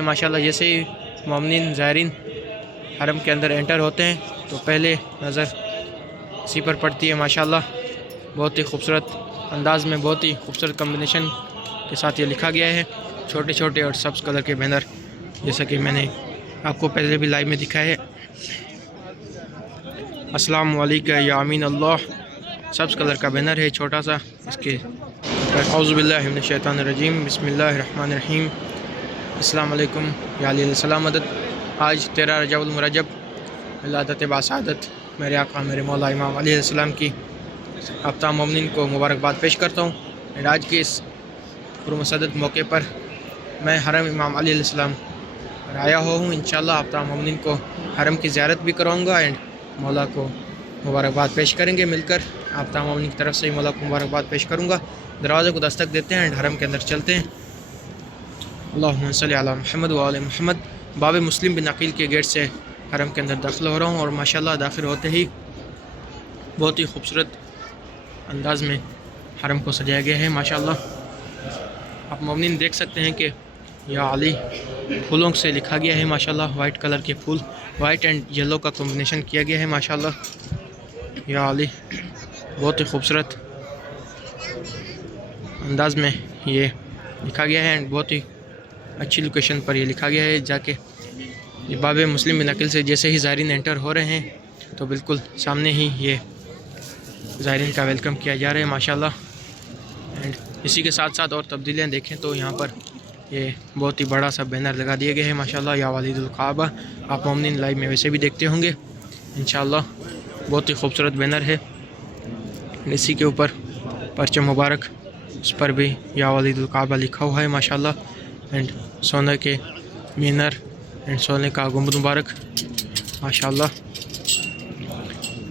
माशाल्लाह जैसे ही मोमिन ज़ायरीन हरम के अंदर एंटर होते हैं तो पहले नज़र इसी पर पड़ती है। माशाल्लाह बहुत ही खूबसूरत अंदाज़ में, बहुत ही खूबसूरत कम्बिनेशन के साथ ये लिखा गया है। छोटे छोटे और सब्ज़ कलर के बैनर, जैसा कि मैंने आपको पहले भी लाइव में दिखाया है। अस्सलाम वालेकुम या आमीन अल्लाह, सब्ज़ कलर का बैनर है छोटा सा। इसके औज़ु बिल्लाहि मिनश शैतानिर रजीम, बिस्मिल्लाहिर रहमानिर रहीम, अस्सलाम वालेकुम या अली सलाम मदद। आज 13 रजब मुरज्जब विलादत बासादत मेरे आका मेरे मौला इमाम अली अलैहिस्सलाम की आप तमाम मोमिनीन को मुबारकबाद पेश करता हूँ। एंड आज के इस पुरमसदत मौके पर मैं हरम इमाम अली अलैहिस्सलाम पर आया हुआ हूँ। इंशाअल्लाह आप तमाम मोमिनीन को हरम की ज़ियारत भी कराऊँगा एंड मौला को मुबारकबाद पेश करेंगे मिलकर। आप तमाम मोमिनीन की तरफ से मौला को मुबारकबाद पेश करूँगा। दरवाज़े को दस्तक देते हैं एंड हरम के अंदर चलते हैं। अल्लाहुम्मा सल्ली अला मुहम्मद व आले मुहम्मद। बाब मुस्लिम बिन अकील के गेट से हरम के अंदर दाखिल हो रहा हूँ और माशाल्लाह दाखिल होते ही बहुत ही खूबसूरत अंदाज़ में हरम को सजाया गया है। माशाल्लाह आप मोमिनीन देख सकते हैं कि या अली फूलों से लिखा गया है। माशाल्लाह वाइट कलर के फूल, वाइट एंड येलो का कॉम्बिनेशन किया गया है। माशाल्लाह या अली बहुत ही खूबसूरत अंदाज़ में ये लिखा गया है एंड बहुत ही अच्छी लोकेशन पर ये लिखा गया है। जाके ये बाब मुस्लिम बिन अकील से जैसे ही ज़ायरीन एंटर हो रहे हैं तो बिल्कुल सामने ही ये ज़ायरीन का वेलकम किया जा रहा है। माशाल्लाह एंड इसी के साथ साथ और तब्दीलियाँ देखें तो यहाँ पर ये बहुत ही बड़ा सा बैनर लगा दिया गया है। माशाल्लाह या वालिदुल काबा, आप मोमिनीन लाइव में वैसे भी देखते होंगे इंशाअल्लाह। बहुत ही खूबसूरत बैनर है। इसी के ऊपर परचम मुबारक, उस पर भी या वालिदुल काबा लिखा हुआ है। माशाल्लाह एंड सोने के मीनार एंड सोने का गुंबद मुबारक। माशाल्लाह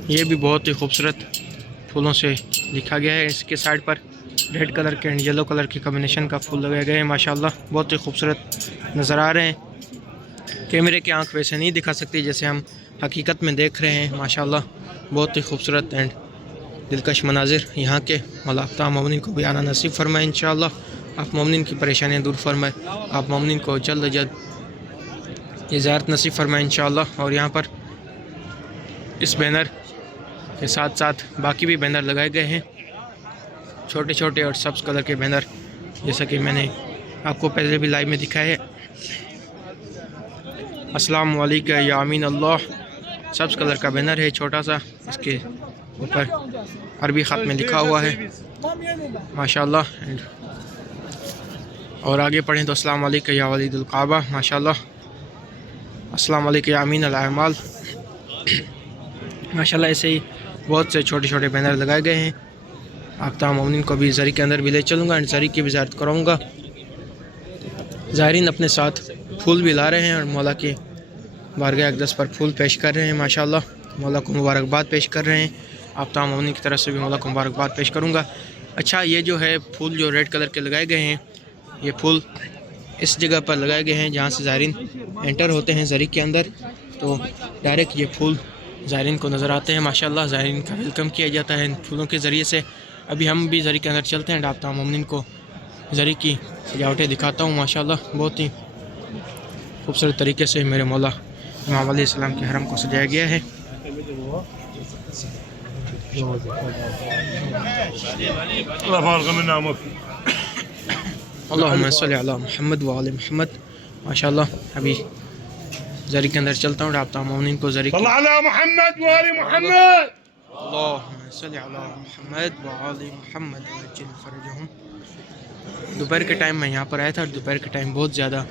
ये भी बहुत ही खूबसूरत फूलों से लिखा गया है। इसके साइड पर रेड कलर के एंड येलो कलर के कॉम्बिनेशन का फूल लगाए गए हैं। माशाल्लाह बहुत ही खूबसूरत नज़र आ रहे हैं। कैमरे की आंख वैसे नहीं दिखा सकती जैसे हम हकीकत में देख रहे हैं। माशाल्लाह बहुत ही खूबसूरत एंड दिलकश मनाजिर यहाँ के। मौला आप तमाम मोमिनीन को भी आना नसीब फरमाए इंशाअल्लाह। आप मोमिनीन की परेशानियाँ दूर फरमाए, आप मोमिनीन को जल्द अज जल्द ये ज़ियारत नसीब फरमाए इंशाअल्लाह। और यहाँ पर इस बैनर के साथ साथ बाकी भी बैनर लगाए गए हैं, छोटे छोटे और सब्ज़ कलर के बैनर, जैसा कि मैंने आपको पहले भी लाइव में दिखाया है। अस्सलाम वालेकुम या आमीन अल्लाह, सब्ज़ कलर का बैनर है छोटा सा। इसके ऊपर अरबी ख़त में लिखा हुआ है माशाल्लाह। और आगे पढ़ें तो अस्सलाम वालेकुम या वालिदुल काबा, माशाल्लाह। अस्सलाम वालेकुम या अमीन अल अमाल। माशाल्लाह ऐसे ही बहुत से छोटे छोटे बैनर लगाए गए हैं। आप तमाम मोमिनीन को भी ज़री के अंदर भी ले चलूँगा एंड ज़री की भी ज़ियारत कराऊँगा। ज़ायरीन अपने साथ फूल भी ला रहे हैं और मौला के बारगाह अक़दस पर फूल पेश कर रहे हैं। माशाल्लाह मौला को मुबारकबाद पेश कर रहे हैं। आप तमाम मोमिनीन की तरफ से भी मौला को मुबारकबाद पेश करूँगा। अच्छा, ये जो है फूल जो रेड कलर के लगाए गए हैं, ये फूल इस जगह पर लगाए गए हैं जहाँ से ज़ायरीन एंटर होते हैं ज़री के अंदर, तो डायरेक्ट ये फूल ज़ायरीन को नज़र आते हैं। माशाल्लाह ज़ायरीन का वेलकम किया जाता है इन फूलों के ज़रिए से। अभी हम भी ज़री के अंदर चलते हैं, आप तमाम मोमिनीन को ज़री की सजावटें दिखाता हूँ। माशाल्लाह बहुत ही खूबसूरत तरीके से मेरे मौला इमाम अली सलाम के हरम को सजाया गया है। अल्लाहुम्मा सल्ली अला मुहम्मद व आले मुहम्मद। माशाल्लाह अभी ज़री के अंदर चलता हूँ, आप तमाम मोमिनीन को ज़री दोपहर के टाइम मैं यहाँ पर आया था और दोपहर के टाइम बहुत ज़्यादा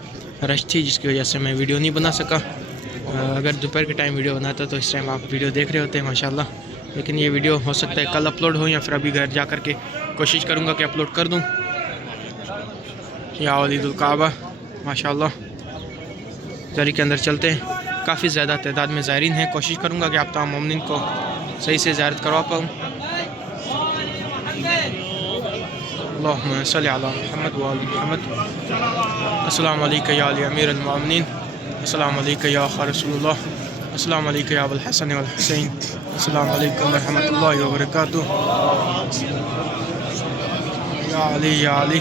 रश थी, जिसकी वजह से मैं वीडियो नहीं बना सका। अगर दोपहर के टाइम वीडियो बनाता तो इस टाइम आप वीडियो देख रहे होते हैं माशाल्लाह। लेकिन ये वीडियो हो सकता है कल अपलोड हो या फिर अभी घर जा कर के कोशिश करूँगा कि अपलोड कर दूँ। या वालिदुल काबा, माशाल्लाह ज़री के अंदर चलते हैं। काफ़ी ज़्यादा तादाद में ज़ायरीन हैं, कोशिश करूँगा कि आप तमाम मोमिनीन को सही से ज़ियारत करवा पाऊँ। अल्लाहुम्मा सल्ली अला मुहम्मद व आले मुहम्मद। अस्सलामु अलैका या अली अमीरुल मोमिनीन, अस्सलामु अलैका या आखा रसूलुल्लाह, अस्सलामु अलैका या अबुल हसन वल हुसैन, अस्सलामु अलैकुम व रहमतुल्लाहि व बरकातुहू। या अली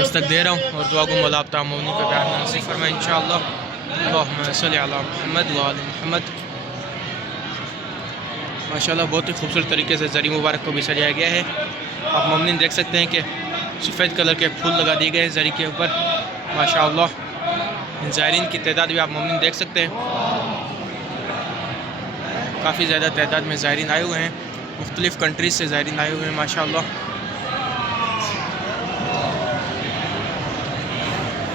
दस्तक दे रहा हूँ और दुआ को मौला आप तमाम मोमिन को प्यार नसीब फरमाए इंशाअल्लाह। अल्लाहुम्मा सल्ली अला मुहम्मद व आलि मुहम्मद। माशाअल्लाह बहुत ही खूबसूरत तरीके से जरी मुबारक को भी सजाया गया है। आप मोमिन देख सकते हैं कि सफ़ेद कलर के फूल लगा दिए गए हैं जरी के ऊपर माशाअल्लाह। ज़ायरीन की तादाद भी आप मोमिन देख सकते हैं, काफ़ी ज़्यादा तादाद में ज़ायरीन आए हुए हैं, मुख्तलिफ़ कंट्रीज़ से ज़ायरीन आए हुए हैं माशाअल्लाह।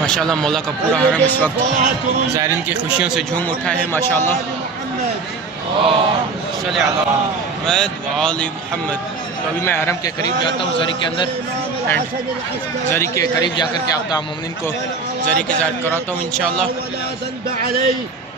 माशाअल्लाह मौला का पूरा हरम इस वक्त ज़ायरीन की खुशियों से झूम उठा है माशाअल्लाह। सल्ले अला मुहम्मद व आलि मुहम्मद। तो अभी मैं हरम के करीब जाता हूँ ज़री के अंदर एंड ज़री के करीब जाकर के आप तमाम मोमिन को ज़री की ज़ियारत कराता हूँ इंशाअल्लाह।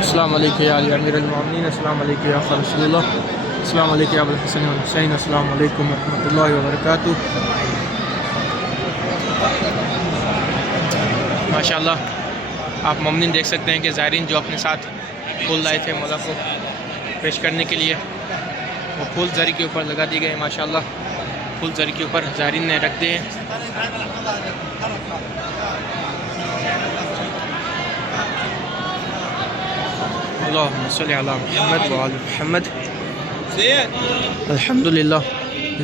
अस्सलाम वालेकुम या अमीरुल मोमिनीन, अस्सलाम वालेकुम या रसूलुल्लाह, अस्सलाम वालेकुम या अबुल हसन वल हुसैन, अस्सलाम वालेकुम व रहमतुल्लाहि व बरकातुहू। माशाअल्लाह आप मोमिनीन देख सकते हैं कि ज़ायरीन जो अपने साथ फूल लाए थे मौला को पेश करने के लिए, वो फूल जरी के ऊपर लगा दिए गए माशाअल्लाह। फूल जरी के ऊपर ज़ायरीन ने रख दिए हैं। अल्लाहुम्मा सल्ली अला मुहम्मद व आलि मुहम्मद। अल्हम्दुलिल्लाह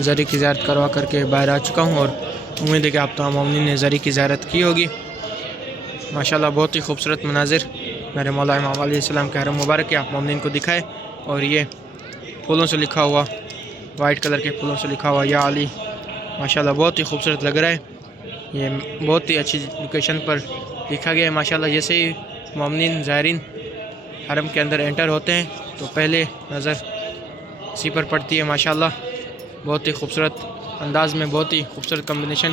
ज़री की ज़ियारत करवा करके बाहर आ चुका हूँ और उम्मीद है कि आप तमाम मोमिनीन ने ज़री की ज़ियारत की होगी। माशाअल्लाह बहुत ही खूबसूरत मनाजिर मेरे मौला इमाम अलैहिस्सलाम के हरम मुबारक के आप मोमिनीन को दिखाए। और ये फूलों से लिखा हुआ, वाइट कलर के फूलों से लिखा हुआ या अली माशाअल्लाह बहुत ही खूबसूरत लग रहा है। ये बहुत ही अच्छी लोकेशन पर लिखा गया है माशाअल्लाह। जैसे ही मोमिनीन ज़ायरीन हरम के अंदर एंटर होते हैं तो पहले नज़र इसी पर पड़ती है माशाअल्लाह। बहुत ही खूबसूरत अंदाज में, बहुत ही खूबसूरत कम्बिनेशन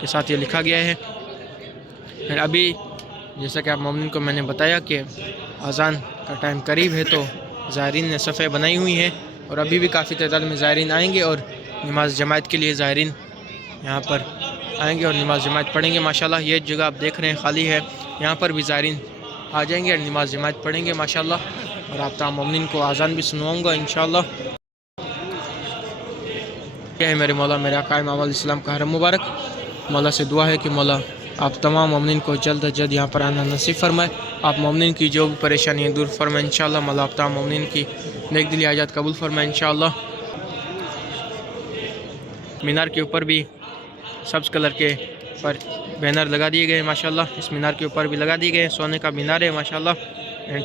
के साथ ये लिखा गया है। और अभी जैसा कि आप मोमिनीन को मैंने बताया कि अज़ान का टाइम करीब है तो ज़ायरीन ने सफ़े बनाई हुई हैं और अभी भी काफ़ी तादाद में ज़ायरीन आएंगे और नमाज जमात के लिए ज़ायरीन यहाँ पर आएंगे और नमाज जमात पढ़ेंगे माशाअल्लाह। ये जगह आप देख रहे हैं खाली है, यहाँ पर भी ज़ायरीन आ जाएंगे और नमाज जमात पढ़ेंगे माशाअल्लाह। और आप तमाम मोमिनीन को आज़ान भी सुनवाऊँगा इंशाअल्लाह। क्या है मेरे मौला मेरे आका इमाम अलैहिस्सलाम का हरम मुबारक। मौला से दुआ है कि मौला आप तमाम मोमिनीन को जल्द अज जल्द यहाँ पर आना नसीब फरमाए। आप मोमिनीन की जो भी परेशानियाँ दूर फरमाए इंशाअल्लाह। मौला आप तमाम मोमिनीन की नेक दिली हाजात कबूल फरमाए इंशाअल्लाह। मीनार के ऊपर भी सब्ज़ कलर के पर बैनर लगा दिए गए माशाअल्लाह। इस मीनार के ऊपर भी लगा दिए गए, सोने का मीनार है माशाअल्लाह। एंड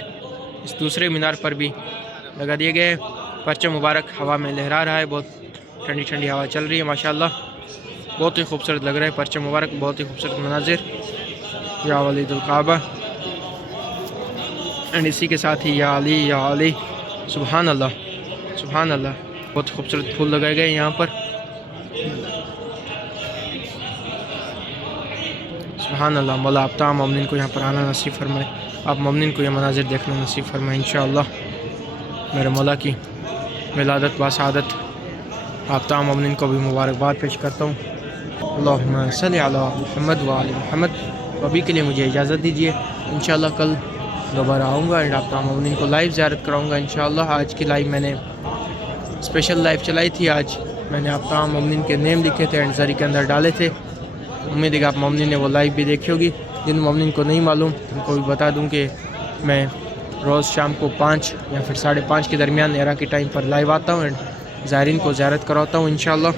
इस दूसरे मीनार पर भी लगा दिए गए। परचम मुबारक हवा में लहरा रहा है, बहुत ठंडी ठंडी हवा चल रही है माशाअल्लाह। बहुत ही खूबसूरत लग रहा है परचम मुबारक, बहुत ही खूबसूरत मनाजिर या वलीदुल काबा। एंड इसी के साथ ही या अली सुभान अल्लाह सुभान अल्लाह। बहुत खूबसूरत फूल लगाए गए यहाँ पर सुभान अल्लाह। मौला आप तमाम मोमिनीन को यहाँ पर आना नसीब फरमाए। आप मोमिनीन को यह मनाजिर देखना नसीब फरमाए इंशाअल्लाह। मेरे मौला की विलादत बासआदत आप तमाम मोमिनीन को भी मुबारकबाद पेश करता हूँ। अल्लाहुम्मा सल्ली अला मुहम्मद व आलि मुहम्मद। अभी के लिए मुझे इजाज़त दीजिए, इंशाअल्लाह कल दोबारा आऊँगा एंड आप तमाम मोमिनीन को लाइव ज़ियारत कराऊँगा इंशाअल्लाह। आज की लाइव मैंने स्पेशल लाइव चलाई थी आज। मैंने आप तमाम मोमिन के नेम लिखे थे एंड जरी के अंदर डाले थे। उम्मीद है कि आप मोमिन ने वो लाइव भी देखी होगी। जिन मोमिन को नहीं मालूम उनको भी बता दूं कि मैं रोज़ शाम को 5 या फिर 5:30 के दरमियान एरा के टाइम पर लाइव आता हूँ एंड ज़ायरीन को ज़ियारत कराता हूँ इंशाल्लाह।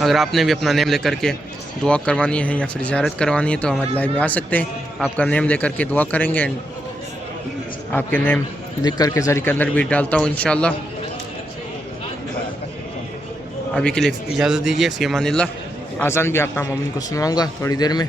अगर आपने भी अपना नेम लेकर के दुआ करवानी है या फिर ज़ियारत करवानी है तो हमारे लाइव में आ सकते हैं। आपका नेम लेकर के दुआ करेंगे एंड आपके नेम लिख करके ज़री के अंदर भी डालता हूँ इंशाल्लाह। अभी के लिए इजाज़त दीजिए। फ़ी अमानिल्लाह। आज़ान भी आप मोमिन को सुनाऊँगा थोड़ी देर में।